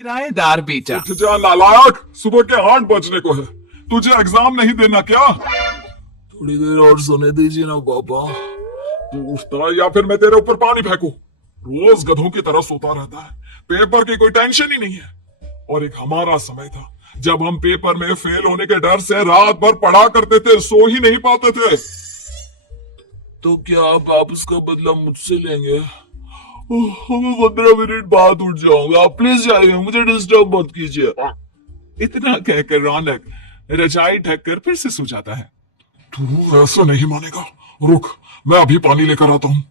किराएदार बेटा। उठ जा नालायक, सुबह के 8 बजने को है। तुझे एग्जाम नहीं देना क्या? थोड़ी देर और सोने दीजिए ना पापा। तू उठता है या फिर मैं तेरे ऊपर पानी फेंकूं? रोज गधों की तरह सोता रहता है, पेपर की कोई टेंशन ही नहीं है। और एक हमारा समय था जब हम पेपर में फेल होने के डर से रात भर पढ़ा करते थे, सो ही नहीं पाते थे। तो क्या आप उसका बदला मुझसे लेंगे? मैं 15 मिनट बाद उठ जाऊंगा, आप प्लीज जाइए, मुझे डिस्टर्ब मत कीजिए। इतना कहकर रौनक रजाई ढककर फिर से सो जाता है। तू ऐसा नहीं मानेगा, रुक मैं अभी पानी लेकर आता हूँ।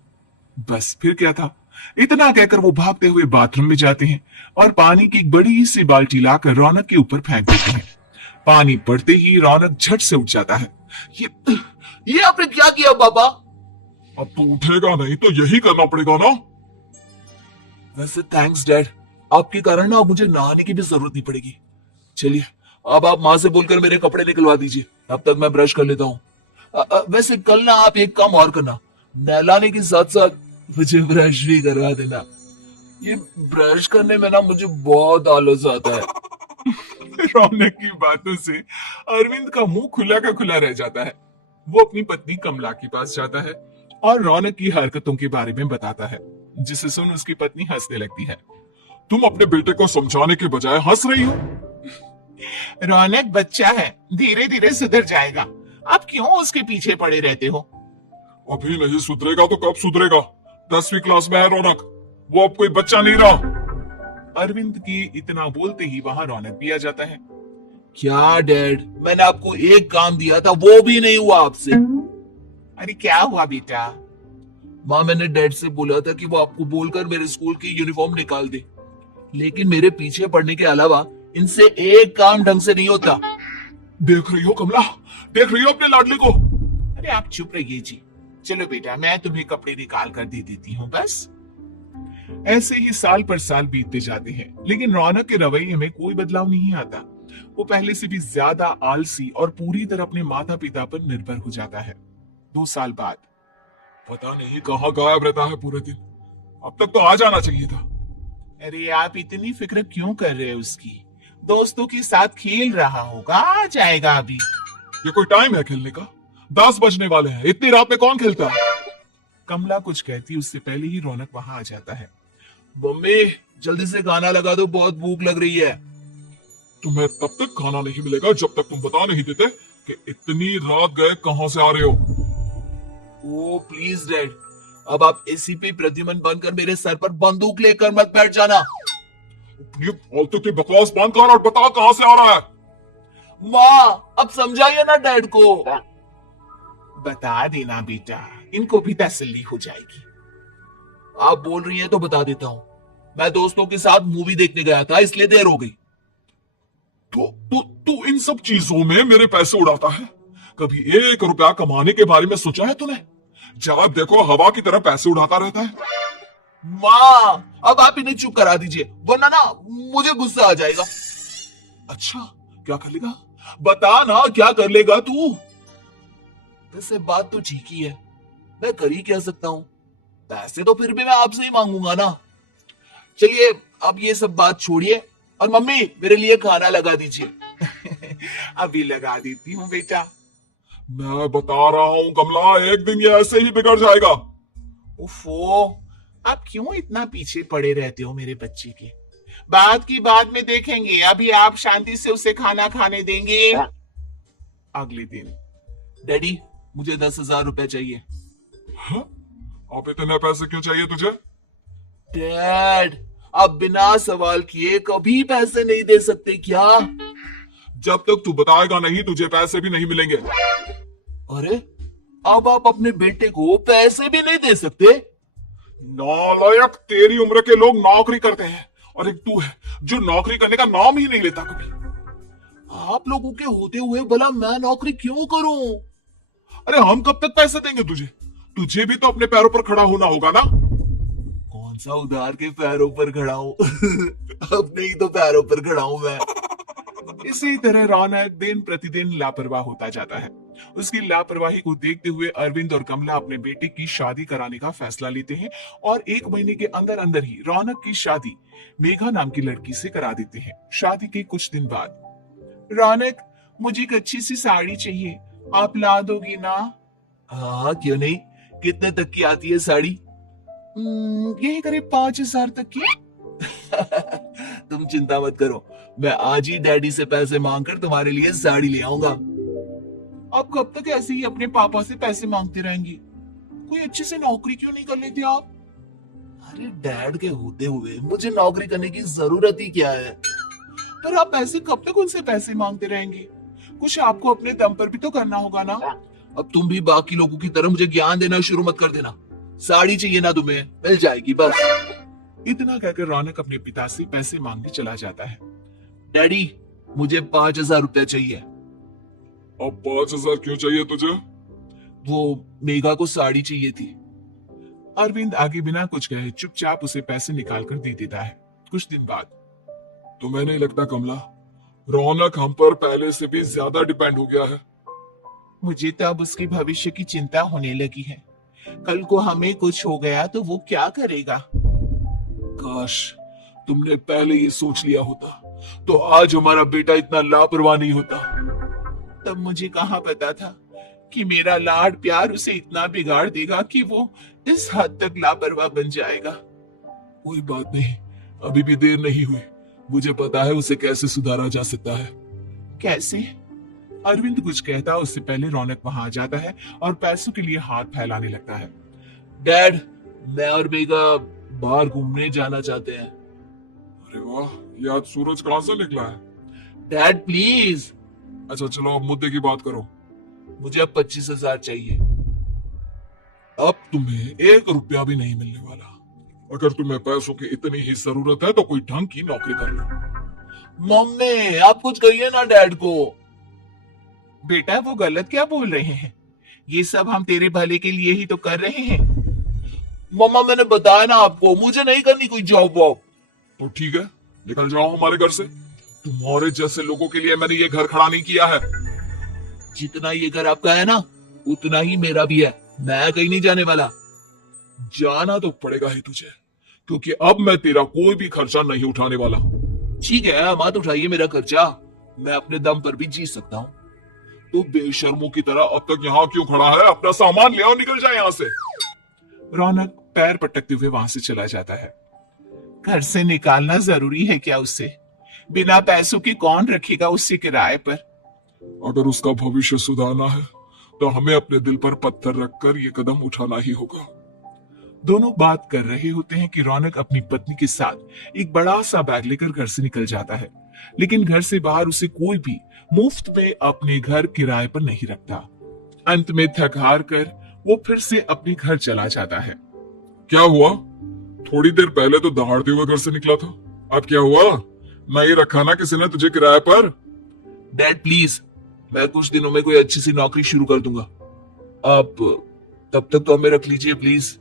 बस फिर क्या था, इतना कहकर वो भागते हुए बाथरूम में जाते हैं और पानी की एक बड़ी सी बाल्टी लाकर रौनक के ऊपर फेंक देते हैं। पानी पड़ते ही रौनक झट से उठ जाता है। ये आपने क्या किया पापा? अब तू उठेगा नहीं तो यही करना पड़ेगा ना। वैसे थैंक्स डैड, आपके कारण ना अब मुझे नहाने की भी जरूरत नहीं पड़ेगी। चलिए अब आप माँ से बोलकर मेरे कपड़े निकलवा दीजिए, तब तक मैं ब्रश कर लेता हूँ। वैसे कल ना आप एक काम और करना, नहलाने के साथ साथ मुझे ब्रश भी करवा देना। ये ब्रश करने में ना मुझे बहुत आलस आता है। रौनक की बातों से अरविंद का मुंह खुला का खुला रह जाता है। वो अपनी पत्नी कमला के पास जाता है और रौनक की हरकतों के बारे में बताता है, जिसे सुन उसकी पत्नी हंसने लगती है। तुम अपने बेटे को समझाने के बजाय हंस रही हो। रौनक बच्चा है, धीरे धीरे सुधर जाएगा। आप क्यों उसके पीछे पड़े रहते हो? अभी नहीं सुधरेगा तो कब सुधरेगा? 10वीं क्लास में है रौनक, वो अब कोई बच्चा नहीं रहा। अरविंद की इतना बोलते ही वहां रौनक भी आ जाता है। क्या डैड, मैंने आपको एक काम दिया था वो भी नहीं हुआ आपसे। अरे क्या हुआ बेटा? माँ, मैंने डैड से बोला था कि वो आपको बोलकर मेरे स्कूल की यूनिफॉर्म निकाल दे, लेकिन मेरे पीछे पड़ने के अलावा इनसे एक काम ढंग से नहीं होता। देख रही हो कमला, देख रही हो अपने लाडले को? अरे आप चुप रहिए जी। चलो बेटा, मैं तुम्हें कपड़े निकाल कर दे देती हूँ बस। ऐसे ही साल पर साल बीतते जाते हैं, लेकिन रौनक के रवैये में कोई बदलाव नहीं आता। वो पहले से भी ज्यादा आलसी और पूरी तरह अपने माता पिता पर निर्भर हो जाता है। 2 साल बाद पता नहीं कहाँ गायब रहता है पूरे दिन, अब तक तो आ जाना चाहिए था। अरे आप इतनी फिक्र क्यों कर रहे हो उसकी? दोस्तों के साथ खेल रहा होगा, आ जाएगा अभी। ये कोई टाइम है खेलने का? 10 बजने वाले हैं, इतनी रात में कौन खेलता है? कमला कुछ कहती उससे पहले ही रौनक वहां आ जाता है। मम्मी जल्दी से गाना लगा दो, बहुत भूख लग रही है। तुम्हें तब तक खाना नहीं मिलेगा जब तक तुम बता नहीं देते कि इतनी रात गए कहां से आ रहे हो। ओ प्लीज डैड, अब आप एसीपी प्रद्युमन बनकर मेरे सर पर बंदूक लेकर मत बैठ जाना। ये फालतू की बकवास बंद कर और बता कहां से आ रहा है। माँ अब समझाइए ना डैड को। बता देना बेटा, इनको भी तसल्ली हो जाएगी। आप बोल रही हैं तो बता देता हूँ, मैं दोस्तों के साथ मूवी देखने गया था, इसलिए देर हो गई। तू इन सब चीजों में मेरे पैसे उड़ाता है? कभी 1 रुपया कमाने के बारे में सोचा है तूने? जब देखो हवा की तरह पैसे उड़ाता रहता है। माँ अब आप इन्हें चुप करा दीजिए, वरना ना मुझे गुस्सा आ जाएगा। अच्छा क्या कर लेगा? बता ना क्या कर लेगा तू? वैसे बात तो ठीक ही है, मैं कर ही क्या सकता हूँ, पैसे तो फिर भी मैं आपसे ही मांगूंगा ना। चलिए अब ये सब बात छोड़िए और मम्मी मेरे लिए खाना लगा दीजिए। अभी लगा देती हूँ बेटा। मैं बता रहा हूँ कमला, एक दिन ये ऐसे ही बिगड़ जाएगा। उफो, आप क्यों इतना पीछे पड़े रहते हो मेरे बच्चे के? बात की बाद में देखेंगे, अभी आप शांति से उसे खाना खाने देंगे। अगले दिन डैडी मुझे 10,000 रुपए चाहिए। हाँ? अब इतने पैसे क्यों चाहिए तुझे? डैड आप बिना सवाल किए कभी पैसे नहीं दे सकते क्या? जब तक तू बताएगा नहीं तुझे पैसे भी नहीं मिलेंगे। अरे अब आप अपने बेटे को पैसे भी नहीं दे सकते? नालायक, तेरी उम्र के लोग नौकरी करते हैं और एक तू है जो नौकरी करने का नाम ही नहीं लेता कभी। आप लोगों के होते हुए भला मैं नौकरी क्यों करूं? अरे हम कब तक पैसे देंगे तुझे? तुझे भी तो अपने पैरों पर खड़ा होना होगा ना। कौन सा उधार के पैरों पर खड़ा हूं? अपने ही तो पैरों पर खड़ा हूं मैं। इसी तरह रौनक दिन प्रतिदिन लापरवाह होता जाता है। उसकी लापरवाही को देखते हुए अरविंद और कमला अपने बेटे की शादी कराने का फैसला लेते हैं और 1 महीने के अंदर अंदर ही रौनक की शादी मेघा नाम की लड़की से करा देते हैं। शादी के कुछ दिन बाद, रौनक, मुझे एक अच्छी सी साड़ी चाहिए, आप ला दोगी ना? हाँ, क्यों नहीं। कितने तक की आती है साड़ी? यही करीब 5,000 तक की। तुम चिंता मत करो, मैं आज ही डैडी से पैसे मांगकर तुम्हारे लिए साड़ी ले आऊंगा। आप कब तक ऐसे ही अपने पापा से पैसे मांगते रहेंगी? कोई अच्छी से नौकरी क्यों नहीं कर लेते आप? अरे डैड के होते हुए मुझे नौकरी करने की जरूरत ही क्या है? पर आप ऐसे कब तक उनसे पैसे मांगते रहेंगे? कुछ आपको अपने दम पर भी तो करना होगा ना। अब तुम भी बाकी लोगों की तरह मुझे ज्ञान देना शुरू मत कर देना। साड़ी चाहिए ना तुम्हें, मिल जाएगी बस। इतना कहकर रौनक अपने पिता से पैसे मांगने चला जाता है। डैडी, मुझे 5,000 रुपया चाहिए। अब 5,000 क्यों चाहिए तुझे? वो मेघा को साड़ी चाहिए थी। अरविंद आगे बिना कुछ कहे चुपचाप उसे पैसे निकाल कर दे देता है। कुछ दिन बाद, तुम्हें नहीं लगता कमला, रौनक हम पर पहले से भी ज्यादा डिपेंड हो गया है? मुझे तो अब उसके भविष्य की चिंता होने लगी है। कल को हमें कुछ हो गया तो वो क्या करेगा? काश तुमने पहले ये सोच लिया होता तो आज हमारा बेटा इतना लापरवाह नहीं होता। तब मुझे कहाँ पता था कि मेरा लाड प्यार उसे इतना बिगाड़ देगा कि वो इस हद तक लापरवाह बन जाएगा। कोई बात नहीं, अभी भी देर नहीं हुई। मुझे पता है उसे कैसे सुधारा जा सकता है। कैसे? अरविंद कुछ कहता उससे पहले रौनक वहां आ जाता है और पैसों के लिए हाथ फैलाने लगता है। डैड, मैं और मेघा बाहर घूमने जाना चाहते हैं। अरे वाह, ये आज सूरज कहां से निकला है? Dad please. अच्छा चलो, अब मुद्दे की बात करो। मुझे अब 25,000 चाहिए। अब तुम्हें 1 रुपया भी नहीं मिलने वाला। अगर तुम्हें पैसों की इतनी ही जरूरत है तो कोई ढंग की नौकरी कर लो। मम्मी, आप कुछ कहिए ना डैड को। बेटा, वो गलत क्या बोल रहे हैं? ये सब हम तेरे भले के लिए ही तो कर रहे हैं। मम्मा, मैंने बताया ना आपको, मुझे नहीं करनी कोई जॉब वॉब। तो ठीक है, निकल जाओ हमारे घर से। तुम्हारे जैसे लोगों के लिए मैंने ये घर खड़ा नहीं किया है। जितना ये घर आपका है ना, उतना ही मेरा भी है। मैं कहीं नहीं जाने वाला। जाना तो पड़ेगा ही तुझे, क्योंकि अब मैं तेरा कोई भी खर्चा नहीं उठाने वाला। ठीक है, मत उठाइए मेरा खर्चा, मैं अपने दम पर भी जी सकता हूँ। तो बेशर्मों की तरह अब तक यहाँ क्यों खड़ा है? अपना सामान ले आओ, निकल जाए यहाँ से। रौनक पैर पटकते हुए वहां से चला जाता है। घर से निकालना जरूरी है क्या उसे? बिना पैसों के कौन रखेगा उसे किराए पर? अगर उसका भविष्य सुधारना है तो हमें अपने दिल पर पत्थर रखकर ये कदम उठाना ही होगा। दोनों बात कर रहे होते हैं कि रौनक अपनी पत्नी के साथ एक बड़ा सा बैग लेकर घर से निकल जाता है, लेकिन घर से बाहर उसे कोई भी मुफ्त में अपने घर किराए पर नहीं रखता। अंत में थक हार कर वो फिर से अपने घर चला जाता है। क्या हुआ? थोड़ी देर पहले तो दहाड़ते हुए घर से निकला था, अब क्या हुआ? नहीं रखा ना किसी ने तुझे किराए पर? डैड प्लीज, मैं कुछ दिनों में कोई अच्छी सी नौकरी शुरू कर दूंगा। आप तब तक तो हमें रख लीजिए प्लीज।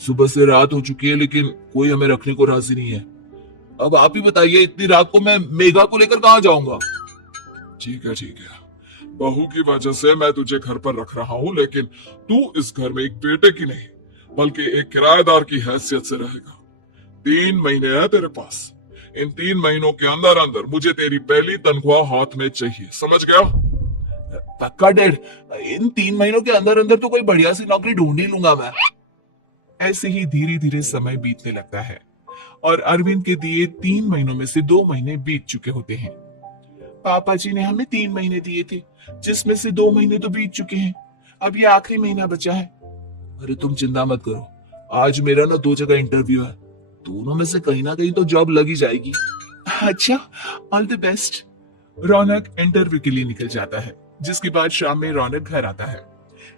सुबह से रात हो चुकी है लेकिन कोई हमें रखने को राजी नहीं है। अब आप ही बताइए, इतनी रात को मैं मेघा को लेकर कहाँ जाऊंगा? ठीक है ठीक है, बहू की वजह से मैं तुझे घर पर रख रहा हूँ, लेकिन तू इस घर में एक बेटे की नहीं बल्कि एक किराएदार की हैसियत से रहेगा। 3 महीने है तेरे पास। इन 3 महीनों के अंदर अंदर मुझे तेरी पहली तनख्वाह हाथ में चाहिए, समझ गया? पक्का डैड, इन 3 महीनों के अंदर अंदर तो कोई बढ़िया सी नौकरी ढूंढ ही लूंगा मैं। ऐसे ही धीरे धीरे समय बीतने लगता है और अरविंद के दिए 3 महीनों में से 2 महीने बीत चुके होते हैं। पापा जी ने हमें 3 महीने दिए थे, जिसमें से 2 महीने तो बीत चुके हैं। अब ये आखिरी महीना बचा है। अरे तुम चिंता मत करो, आज मेरा ना 2 जगह इंटरव्यू है, दोनों में से कहीं ना कहीं तो जॉब लगी जाएगी। अच्छा, all the best. Raunak interview के लिए निकल जाता है, जिसके बाद शाम में रौनक घर आता है।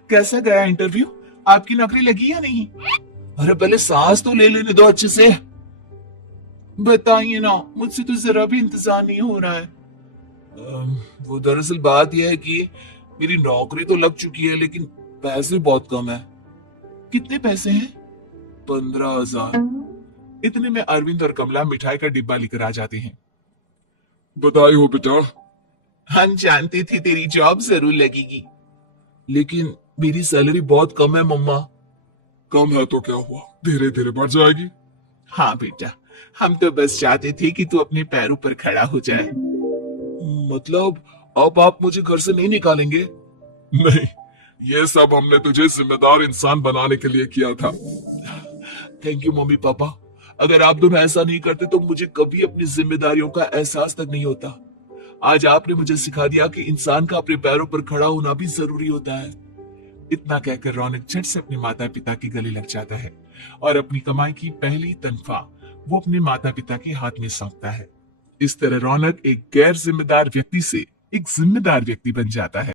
कैसा गया इंटरव्यू? आपकी नौकरी लगी या नहीं? अरे पहले सांस तो ले लेने दो अच्छे से। बताइए ना, मुझसे तो जरा भी इंतजार नहीं हो रहा है। वो दरअसल बात यह है कि मेरी नौकरी तो लग चुकी है लेकिन पैसे बहुत कम है। कितने पैसे हैं? 15,000। इतने में अरविंद और कमला मिठाई का डिब्बा लेकर आ जाते हैं। बधाई हो बेटा। हम जानते थे तेरी जॉब जरूर लगेगी। लेकिन मेरी सैलरी बहुत कम है मम्मा। कम है तो क्या हुआ, धीरे धीरे बढ़ जाएगी। हाँ बेटा, हम तो बस चाहते थे कि तू अपने पैरों पर खड़ा हो जाए। मतलब अब आप मुझे घर से नहीं निकालेंगे? नहीं, ये सब हमने तुझे जिम्मेदार इंसान बनाने के लिए किया था। Thank you mummy papa. अगर आप दोनों ऐसा नहीं करते तो मुझे कभी अपनी जिम्मेदारियों का एहसास तक नहीं होता। आज आपने मुझे सिखा दिया कि इंसान का अपने पैरों पर खड़ा होना भी जरूरी होता है। इतना कहकर रौनक झट से अपने माता पिता के गले लग जाता है और अपनी कमाई की पहली तनख्वाह वो अपने माता पिता के हाथ में सौंपता है। इस तरह रौनक एक गैर जिम्मेदार व्यक्ति से एक जिम्मेदार व्यक्ति बन जाता है।